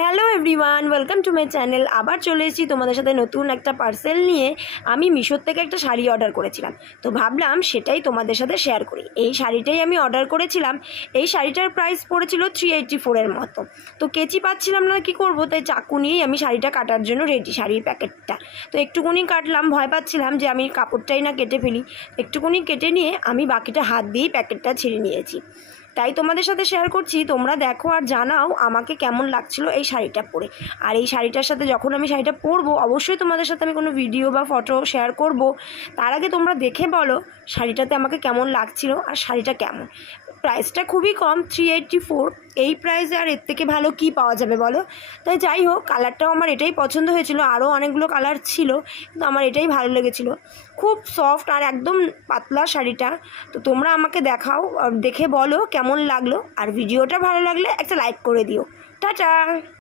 Hello everyone, welcome to my channel. আবার চলে এসেছি তোমাদের সাথে নতুন একটা পার্সেল নিয়ে। আমি মিশোর থেকে একটা শাড়ি অর্ডার করেছিলাম, তো ভাবলাম সেটাই তোমাদের সাথে শেয়ার করি। এই শাড়িটাই আমি অর্ডার করেছিলাম। এই শাড়িটার প্রাইস পড়েছিল 384 মতো। তো কেচি পাচ্ছিলাম না, কি করব, তাই চাকু নিয়েই আমি শাড়িটা কাটার জন্য রেডি। শাড়ির প্যাকেটটা তো একটুকুনি কাটলাম, ভয় পাচ্ছিলাম যে আমি কাপড়টাই না কেটে ফেলি। একটুকুনি কেটে নিয়ে আমি বাকিটা হাত দিয়েই প্যাকেটটা ছিঁড়ে নিয়েছি। তাই তোমাদের সাথে শেয়ার করছি, তোমরা দেখো আর জানাও আমাকে কেমন লাগছিল এই শাড়িটা পরে। আর এই শাড়িটার সাথে যখন আমি শাড়িটা পরবো, অবশ্যই তোমাদের সাথে আমি কোনো ভিডিও বা ফটো শেয়ার করব। তার আগে তোমরা দেখে বলো শাড়িটাতে আমাকে কেমন লাগছিল আর শাড়িটা কেমন। প্রাইসটা খুবই কম, 384। এই প্রাইসে আর এর থেকে ভালো কি পাওয়া যাবে বলো। তাই যাই হোক, কালারটাও আমার এটাই পছন্দ হয়েছিল। আরও অনেকগুলো কালার ছিল, কিন্তু আমার এটাই ভালো লেগেছিলো। খুব সফট আর একদম পাতলা শাড়িটা। তো তোমরা আমাকে দেখাও, দেখে বলো কেমন লাগলো। আর ভিডিওটা ভালো লাগলে একটা লাইক করে দিও। টাটা।